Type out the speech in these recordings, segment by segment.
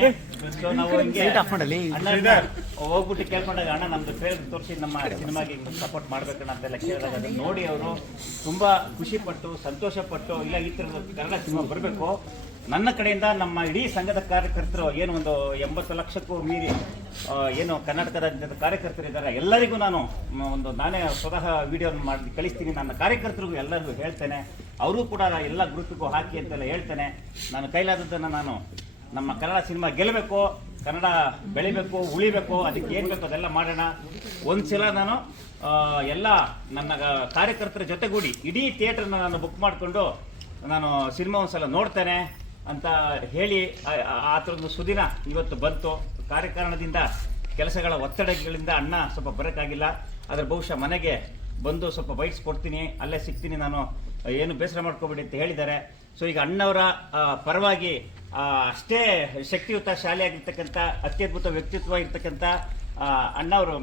So ನಾವು ಹೋಗ್ಬಿಟ್ಟು ಕೇಳ್ಕೊಂಡಾಗ ಅಣ್ಣ ನಮ್ದು ಟ್ರೇಲರ್ ತೋರಿಸಿ ನಮ್ಮ ಸಿನಿಮಾಗೆ ಸಪೋರ್ಟ್ ಮಾಡ್ಬೇಕಣ್ಣ ಅಂತೆಲ್ಲ ಕೇಳಿದಾಗ ಅದನ್ನ ನೋಡಿ ಅವರು ತುಂಬಾ ಖುಷಿ ಪಟ್ಟು ಸಂತೋಷ ಪಟ್ಟು ಇಲ್ಲ ಈ ತರದ ಕನ್ನಡ ಸಿನಿಮಾ ಬರಬೇಕು. ನನ್ನ ಕಡೆಯಿಂದ ನಮ್ಮ ಇಡೀ ಸಂಘದ ಕಾರ್ಯಕರ್ತರು ಏನು ಒಂದು 80 ಲಕ್ಷಕ್ಕೂ ಮೀರಿ ಏನು ಕರ್ನಾಟಕದ ಕಾರ್ಯಕರ್ತರಿದ್ದಾರೆ, ಎಲ್ಲರಿಗೂ ನಾನು ನಾನೇ ಸ್ವತಃ ವಿಡಿಯೋ ಮಾಡಿ ಕಳಿಸ್ತೀನಿ. ನನ್ನ ಕಾರ್ಯಕರ್ತರಿಗೂ ಎಲ್ಲರಿಗೂ ಹೇಳ್ತೇನೆ, ಅವರು ಕೂಡ ಎಲ್ಲ ಗ್ರೂಪಿಗೂ ಹಾಕಿ ಅಂತೆಲ್ಲ ಹೇಳ್ತೇನೆ. ನಾನು ಕೈಲಾದದ್ದನ್ನು ನಾನು ನಮ್ಮ ಕನ್ನಡ ಸಿನಿಮಾ ಗೆಲ್ಲಬೇಕು, ಕನ್ನಡ ಬೆಳಿಬೇಕು, ಉಳಿಬೇಕು, ಅದಕ್ಕೆ ಏನು ಬೇಕು ಅದೆಲ್ಲ ಮಾಡೋಣ. ಒಂದ್ಸಲ ನಾನು ಎಲ್ಲ ನನ್ನ ಕಾರ್ಯಕರ್ತರ ಜೊತೆಗೂಡಿ ಇಡೀ ಥಿಯೇಟರ್ನ ನಾನು ಬುಕ್ ಮಾಡಿಕೊಂಡು ನಾನು ಸಿನಿಮಾ ಒಂದ್ಸಲ ನೋಡ್ತೇನೆ ಅಂತ ಹೇಳಿ ಆ ಥರದ್ದು ಸುದಿನ ಇವತ್ತು ಬಂತು. ಕಾರ್ಯಕಾರಣದಿಂದ ಕೆಲಸಗಳ ಒತ್ತಡಗಳಿಂದ ಅಣ್ಣ ಸ್ವಲ್ಪ ಬರೋಕ್ಕಾಗಿಲ್ಲ. ಆದರೆ ಬಹುಶಃ ಮನೆಗೆ ಬಂದು ಸ್ವಲ್ಪ ಬೈಟ್ಸ್ ಕೊಡ್ತೀನಿ, ಅಲ್ಲೇ ಸಿಗ್ತೀನಿ, ನಾನು ಏನು ಬೇಸರ ಮಾಡ್ಕೊಬೇಡಿ ಅಂತ ಹೇಳಿದ್ದಾರೆ. ಸೊ ಈಗ ಅಣ್ಣವರ ಪರವಾಗಿ ಅಷ್ಟೇ ಶಕ್ತಿಯುತ ಶಾಲೆಯಾಗಿರ್ತಕ್ಕಂಥ ಅತ್ಯದ್ಭುತ ವ್ಯಕ್ತಿತ್ವ ಇರ್ತಕ್ಕಂಥ ಅಣ್ಣವರು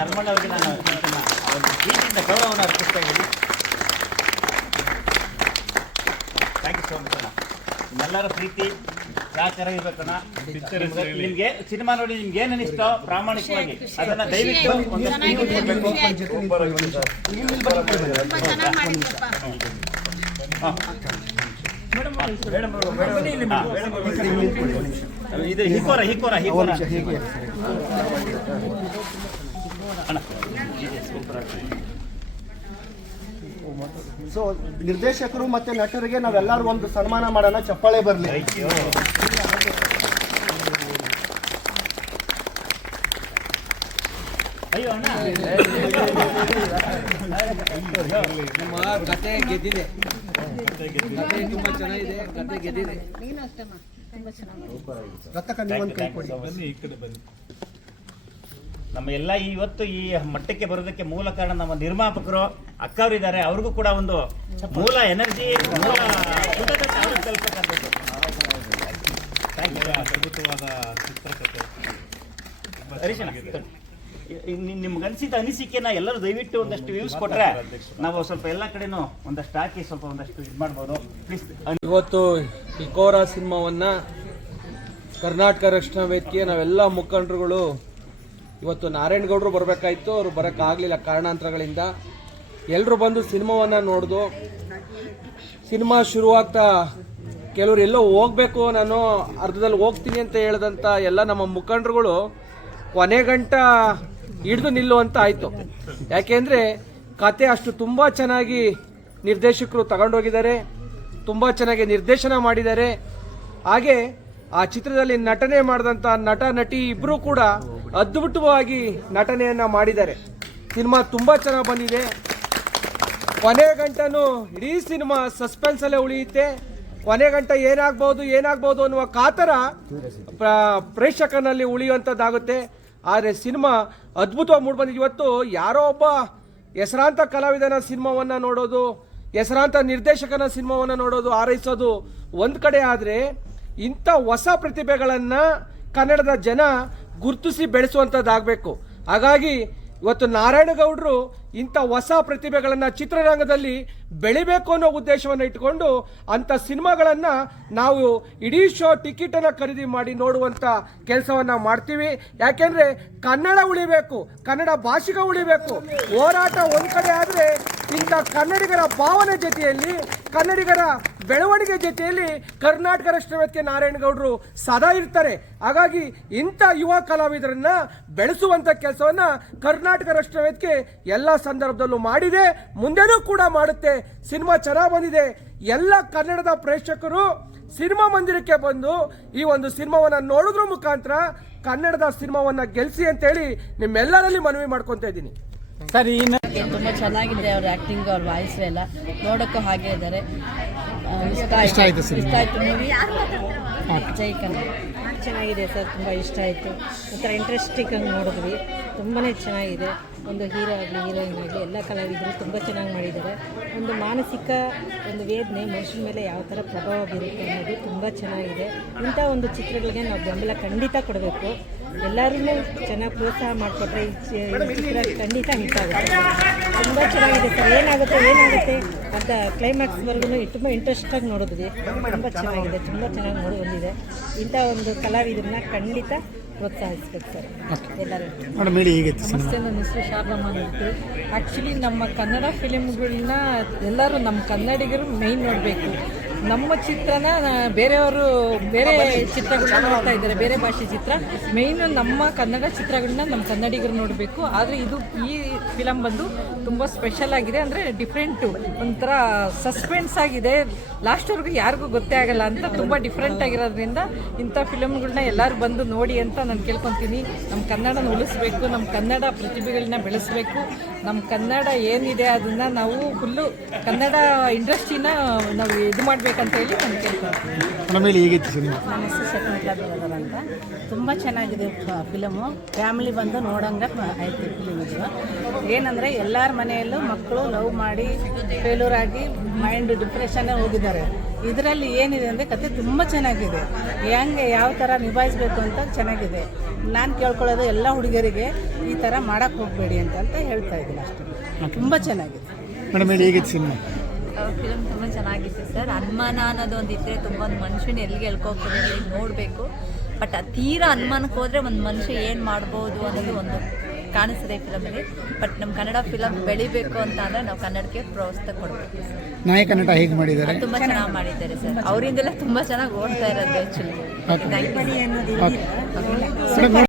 ಧರ್ಮಣ್ಣವ್ರಿಗೆ ನಾನು ಒಂದು ಪ್ರೀತಿಯಿಂದ ಗೌರವವನ್ನು ಅರ್ಪಿಸ್ತಾ ಇದ್ದೀನಿ. ಥ್ಯಾಂಕ್ ಯು ಸೋ ಮಚ್ ಅಣ್ಣ. ನಿಮ್ಮೆಲ್ಲರ ಪ್ರೀತಿ ಸಹಕಾರ ಇರ್ಬೇಕಣ್ಣ. ನಿಮ್ಗೆ ಸಿನಿಮಾ ನೋಡಿ ನಿಮ್ಗೆ ಏನ್ ಅನಿಸ್ತೋ ಪ್ರಾಮಾಣಿಕವಾಗಿ ಅದನ್ನ ದಯವಿಟ್ಟು ಇದು ಹಿಕೋರ ಸೊ ನಿರ್ದೇಶಕರು ಮತ್ತೆ ನಟರಿಗೆ ನಾವೆಲ್ಲರೂ ಒಂದು ಸನ್ಮಾನ ಮಾಡೋಣ. ಚಪ್ಪಾಳೆ ಬರಲಿ. ಅಯ್ಯೋ ಅಣ್ಣ, ನಮ್ಮ ಕತೆ ಗೆದ್ದಿದೆ, ಕತೆ ತುಂಬಾ ಚೆನ್ನಾಗಿದೆ, ಕತೆ ಗೆದ್ದಿದೆ. ನಮ್ಮ ಎಲ್ಲ ಇವತ್ತು ಈ ಮಟ್ಟಕ್ಕೆ ಬರೋದಕ್ಕೆ ಮೂಲ ಕಾರಣ ನಮ್ಮ ನಿರ್ಮಾಪಕರು ಅಕ್ಕವರಿದ್ದಾರೆ. ಅವ್ರಿಗೂ ಕೂಡ ಒಂದು ಮೂಲ ಎನರ್ಜಿ, ಮೂಲ ಕಲ್ಪಕಬೇಕು. ಅದ್ಭುತವಾದ ಚಿತ್ರಕಥೆ. ಹರೀಶಣ್ಣ, ನಿಮ್ಗೆ ಅನಿಸಿದ ಅನಿಸಿಕೆನ ಎಲ್ಲರೂ ದಯವಿಟ್ಟು ಒಂದಷ್ಟು ವ್ಯೂಸ್ ಕೊಟ್ರೆ ನಾವು ಸ್ವಲ್ಪ ಎಲ್ಲ ಕಡೆನೂ ಒಂದಷ್ಟು ಹಾಕಿ ಸ್ವಲ್ಪ ಒಂದಷ್ಟು ಇದು ಮಾಡ್ಬೋದು ಪ್ಲೀಸ್. ಇವತ್ತು ಈ ಕೋರ ಸಿನಿಮಾವನ್ನ ಕರ್ನಾಟಕ ರಕ್ಷಣಾ ವೇದಿಕೆ ನಾವೆಲ್ಲ ಮುಖಂಡರುಗಳು ಇವತ್ತು ನಾರಾಯಣಗೌಡರು ಬರಬೇಕಾಯ್ತು, ಅವರು ಬರೋಕ್ಕಾಗಲಿಲ್ಲ ಕಾರಣಾಂತರಗಳಿಂದ. ಎಲ್ಲರೂ ಬಂದು ಸಿನಿಮಾವನ್ನು ನೋಡಿದು ಸಿನಿಮಾ ಶುರುವಾಗ್ತಾ ಕೆಲವರು ಎಲ್ಲೋ ಹೋಗ್ಬೇಕು, ನಾನು ಅರ್ಧದಲ್ಲಿ ಹೋಗ್ತೀನಿ ಅಂತ ಹೇಳಿದಂಥ ಎಲ್ಲ ನಮ್ಮ ಮುಖಂಡರುಗಳು ಕೊನೆ ಗಂಟ ಹಿಡಿದು ನಿಲ್ಲುವಂತ ಆಯಿತು. ಯಾಕೆಂದರೆ ಕತೆ ಅಷ್ಟು ತುಂಬ ಚೆನ್ನಾಗಿ ನಿರ್ದೇಶಕರು ತಗೊಂಡೋಗಿದ್ದಾರೆ, ತುಂಬ ಚೆನ್ನಾಗಿ ನಿರ್ದೇಶನ ಮಾಡಿದ್ದಾರೆ. ಹಾಗೆ ಆ ಚಿತ್ರದಲ್ಲಿ ನಟನೆ ಮಾಡಿದಂಥ ನಟ ನಟಿ ಇಬ್ಬರು ಕೂಡ ಅದ್ಭುತವಾಗಿ ನಟನೆಯನ್ನು ಮಾಡಿದ್ದಾರೆ. ಸಿನಿಮಾ ತುಂಬ ಚೆನ್ನಾಗಿ ಬಂದಿದೆ. ಕೊನೆ ಗಂಟನೂ ಇಡೀ ಸಿನಿಮಾ ಸಸ್ಪೆನ್ಸಲ್ಲೇ ಉಳಿಯುತ್ತೆ. ಕೊನೆ ಗಂಟ ಏನಾಗ್ಬೋದು ಅನ್ನುವ ಕಾತರ ಪ್ರೇಕ್ಷಕನಲ್ಲಿ ಉಳಿಯುವಂಥದ್ದಾಗುತ್ತೆ. ಆದರೆ ಸಿನಿಮಾ ಅದ್ಭುತವಾಗಿ ಮೂಡಿಬಂದಿದೆ. ಇವತ್ತು ಯಾರೋ ಒಬ್ಬ ಹೆಸರಾಂತ ಕಲಾವಿದನ ಸಿನಿಮಾವನ್ನು ನೋಡೋದು, ಹೆಸರಾಂತ ನಿರ್ದೇಶಕನ ಸಿನಿಮಾವನ್ನು ನೋಡೋದು, ಆರೈಸೋದು ಒಂದು ಕಡೆ ಆದರೆ ಇಂಥ ಹೊಸ ಪ್ರತಿಭೆಗಳನ್ನು ಕನ್ನಡದ ಜನ ಗುರುತಿಸಿ ಬೆಳೆಸುವಂಥದ್ದಾಗಬೇಕು. ಹಾಗಾಗಿ ಇವತ್ತು ನಾರಾಯಣಗೌಡರು ಇಂಥ ಹೊಸ ಪ್ರತಿಭೆಗಳನ್ನು ಚಿತ್ರರಂಗದಲ್ಲಿ ಬೆಳಿಬೇಕು ಅನ್ನೋ ಉದ್ದೇಶವನ್ನು ಇಟ್ಕೊಂಡು ಅಂಥ ಸಿನಿಮಾಗಳನ್ನು ನಾವು ಇಡೀ ಶೋ ಟಿಕೆಟನ್ನು ಖರೀದಿ ಮಾಡಿ ನೋಡುವಂಥ ಕೆಲಸವನ್ನು ಮಾಡ್ತೀವಿ. ಯಾಕೆಂದರೆ ಕನ್ನಡ ಉಳಿಬೇಕು, ಕನ್ನಡ ಭಾಷೆಗೆ ಉಳಿಬೇಕು. ಹೋರಾಟ ಒಂದು ಕಡೆ ಆದರೆ ಇಂಥ ಕನ್ನಡಿಗರ ಭಾವನೆ ಜೊತೆಯಲ್ಲಿ, ಕನ್ನಡಿಗರ ಬೆಳವಣಿಗೆ ಜೊತೆಯಲ್ಲಿ ಕರ್ನಾಟಕ ರಕ್ಷಣಾ ವೇದಿಕೆ ನಾರಾಯಣಗೌಡರು ಸದಾ ಇರ್ತಾರೆ. ಹಾಗಾಗಿ ಇಂಥ ಯುವ ಕಲಾವಿದರನ್ನ ಬೆಳೆಸುವಂಥ ಕೆಲಸವನ್ನು ಕರ್ನಾಟಕ ರಕ್ಷಣಾ ವೇದಿಕೆ ಎಲ್ಲ ಸಂದರ್ಭದಲ್ಲೂ ಮಾಡಿದೆ, ಮುಂದೆನೂ ಕೂಡ ಮಾಡುತ್ತೆ. ಸಿನಿಮಾ ಚೆನ್ನಾಗಿ ಬಂದಿದೆ. ಎಲ್ಲ ಕನ್ನಡದ ಪ್ರೇಕ್ಷಕರು ಸಿನಿಮಾ ಮಂದಿರಕ್ಕೆ ಬಂದು ಈ ಒಂದು ಸಿನಿಮಾವನ್ನು ನೋಡೋದ್ರ ಮುಖಾಂತರ ಕನ್ನಡದ ಸಿನಿಮಾವನ್ನು ಗೆಲ್ಲಿಸಿ ಅಂತೇಳಿ ನಿಮ್ಮೆಲ್ಲರಲ್ಲಿ ಮನವಿ ಮಾಡ್ಕೊತಾ ಇದ್ದೀನಿ. ಸರಿ, ತುಂಬ ಚೆನ್ನಾಗಿದೆ ಅವ್ರ ಆ್ಯಕ್ಟಿಂಗ್, ಅವ್ರ ವಾಯ್ಸ್ ಎಲ್ಲ ನೋಡೋಕ್ಕೂ ಹಾಗೆ ಇದ್ದಾರೆ. ಇಷ್ಟ ಆಯಿತು ಮೂವಿ. ಜೈ ಕನ್ನಡ ಚೆನ್ನಾಗಿದೆ ಸರ್, ತುಂಬ ಇಷ್ಟ ಆಯಿತು. ಒಂಥರ ಇಂಟ್ರೆಸ್ಟಿಂಗ್ ಆಗಿ ನೋಡಿದ್ವಿ. ತುಂಬಾ ಚೆನ್ನಾಗಿದೆ. ಒಂದು ಹೀರೋ ಆಗಲಿ ಹೀರೋಯಿನ್ ಆಗಲಿ ಎಲ್ಲ ಕಲಾವಿದರು ತುಂಬ ಚೆನ್ನಾಗಿ ಮಾಡಿದ್ದಾರೆ. ಒಂದು ಮಾನಸಿಕ ಒಂದು ವೇದನೆ ಮನುಷ್ಯನ ಮೇಲೆ ಯಾವ ಥರ ಪ್ರಭಾವ ಬೀರುತ್ತೆ ಅನ್ನೋದು ತುಂಬ ಚೆನ್ನಾಗಿದೆ. ಇಂಥ ಒಂದು ಚಿತ್ರಗಳಿಗೆ ನಾವು ಬೆಂಬಲ ಖಂಡಿತ ಕೊಡಬೇಕು. ಎಲ್ಲರೂ ಚೆನ್ನಾಗಿ ಪ್ರೋತ್ಸಾಹ ಮಾಡಿಕೊಟ್ರೆ ಈ ಚಿತ್ರ ಖಂಡಿತ ಹಿಟ್ ಆಗುತ್ತೆ. ತುಂಬ ಚೆನ್ನಾಗಿದೆ ಸರ್. ಏನಾಗುತ್ತೆ ಅಂತ ಕ್ಲೈಮ್ಯಾಕ್ಸ್ವರೆಗೂ ತುಂಬ ಇಂಟ್ರೆಸ್ಟಾಗಿ ನೋಡಿದ್ವಿ. ತುಂಬ ಚೆನ್ನಾಗಿದೆ, ತುಂಬ ಚೆನ್ನಾಗಿ ನೋಡಿ ಬಂದಿದೆ. ಇಂಥ ಒಂದು ಕಲಾವಿದರನ್ನ ಖಂಡಿತ ಪ್ರೋತ್ಸಾಹಿಸ್ಬೇಕು ಸರ್ ಎಲ್ಲರೂ. ನಮಸ್ತೆ, ನನ್ನ ಹೆಸರು ಶಾರದಮ್ಮ ಅಂತ. ಆ್ಯಕ್ಚುಲಿ ನಮ್ಮ ಕನ್ನಡ ಫಿಲಿಮ್ಗಳನ್ನ ಎಲ್ಲರೂ ನಮ್ಮ ಕನ್ನಡಿಗರು ಮೇಯ್ನ್ ನೋಡಬೇಕು. ನಮ್ಮ ಚಿತ್ರನ ಬೇರೆಯವರು ಬೇರೆ ಚಿತ್ರಗಳನ್ನ ನೋಡ್ತಾ ಇದ್ದಾರೆ, ಬೇರೆ ಭಾಷೆ ಚಿತ್ರ. ಮೇಯ್ನು ನಮ್ಮ ಕನ್ನಡ ಚಿತ್ರಗಳನ್ನ ನಮ್ಮ ಕನ್ನಡಿಗರು ನೋಡಬೇಕು. ಆದರೆ ಈ ಫಿಲಮ್ ಬಂದು ತುಂಬ ಸ್ಪೆಷಲ್ ಆಗಿದೆ, ಅಂದರೆ ಡಿಫ್ರೆಂಟು, ಒಂಥರ ಸಸ್ಪೆನ್ಸ್ ಆಗಿದೆ. ಲಾಸ್ಟ್ವರೆಗೂ ಯಾರಿಗೂ ಗೊತ್ತೇ ಆಗಲ್ಲ ಅಂತ ತುಂಬ ಡಿಫ್ರೆಂಟ್ ಆಗಿರೋದ್ರಿಂದ ಇಂಥ ಫಿಲಮ್ಗಳನ್ನ ಎಲ್ಲರೂ ಬಂದು ನೋಡಿ ಅಂತ ನಾನು ಕೇಳ್ಕೊತೀನಿ. ನಮ್ಮ ಕನ್ನಡನ ಉಳಿಸ್ಬೇಕು, ನಮ್ಮ ಕನ್ನಡ ಪ್ರತಿಭೆಗಳನ್ನ ಬೆಳೆಸಬೇಕು. ನಮ್ಮ ಕನ್ನಡ ಏನಿದೆ ಅದನ್ನು ನಾವು ಫುಲ್ಲು ಕನ್ನಡ ಇಂಡಸ್ಟ್ರಿನ ನಾವು ಇದು ಮಾಡಬೇಕಂತ ಹೇಳಿ ನಾನು ಕೇಳ್ಕೊತೀನಿ. ನನ್ನ ಹೆಸರು ಶಕುಂತಲಾ ಬಿರಾದರ್ ಅಂತ. ತುಂಬ ಚೆನ್ನಾಗಿದೆ ಫಿಲಮು. ಫ್ಯಾಮಿಲಿ ಬಂದು ನೋಡೋಂಗೆ ಐತೆ ಫಿಲಿಮ್ ಇದು. ಏನಂದರೆ ಎಲ್ಲರ ಮನೆಯಲ್ಲೂ ಮಕ್ಕಳು ಲವ್ ಮಾಡಿ ಫೇಲ್ಯೂರ್ ಆಗಿ ಮೈಂಡ್ ಡಿಪ್ರೆಷನ್ನೇ ಹೋಗಿದ್ದಾರೆ. ಇದರಲ್ಲಿ ಏನಿದೆ ಅಂದರೆ ಕತೆ ತುಂಬ ಚೆನ್ನಾಗಿದೆ. ಹೆಂಗೆ ಯಾವ ಥರ ನಿಭಾಯಿಸಬೇಕು ಅಂತ ಚೆನ್ನಾಗಿದೆ. ನಾನು ಕೇಳ್ಕೊಳ್ಳೋದು ಎಲ್ಲ ಹುಡುಗರಿಗೆ ಈ ಥರ ಮಾಡೋಕ್ಕೆ ಹೋಗಬೇಡಿ ಅಂತ ಹೇಳ್ತಾ ಇದ್ದೀನಿ ಅಷ್ಟೇ. ತುಂಬ ಚೆನ್ನಾಗಿದೆ ಫಿಲಮ್ ತುಂಬ ಚೆನ್ನಾಗಿತ್ತು ಸರ್. ಅನುಮಾನ ಅನ್ನೋದು ಒಂದು ಇದ್ದರೆ ತುಂಬ ಒಂದು ಮನುಷ್ಯನ ಎಲ್ಲಿಗೆ ಎಳ್ಕೋಗ್ತದೆ ನೋಡಬೇಕು. ಬಟ್ ತೀರಾ ಅನುಮಾನಕ್ಕೆ ಹೋದರೆ ಒಂದು ಮನುಷ್ಯ ಏನು ಮಾಡ್ಬೋದು ಅನ್ನೋದು ಒಂದು ಕಾಣಿಸ್ತದೆ ಈ ಫಿಲಮಲ್ಲಿ. ಬಟ್ ನಮ್ಮ ಕನ್ನಡ ಫಿಲಮ್ ಬೆಳಿಬೇಕು ಅಂತ ಅಂದರೆ ನಾವು ಕನ್ನಡಕ್ಕೆ ಪ್ರೋತ್ಸಾಹ ಕೊಡಬೇಕು. ನಾಯಕ ನಟ ಹೇಗೆ ಮಾಡಿದ್ದಾರೆ? ತುಂಬ ಚೆನ್ನಾಗಿ ಮಾಡಿದ್ದಾರೆ ಸರ್. ಅವರಿಂದಲೇ ತುಂಬ ಚೆನ್ನಾಗಿ ಓಡ್ತಾ ಇರೋದು ಆ್ಯಕ್ಚುಲಿ. Thank you.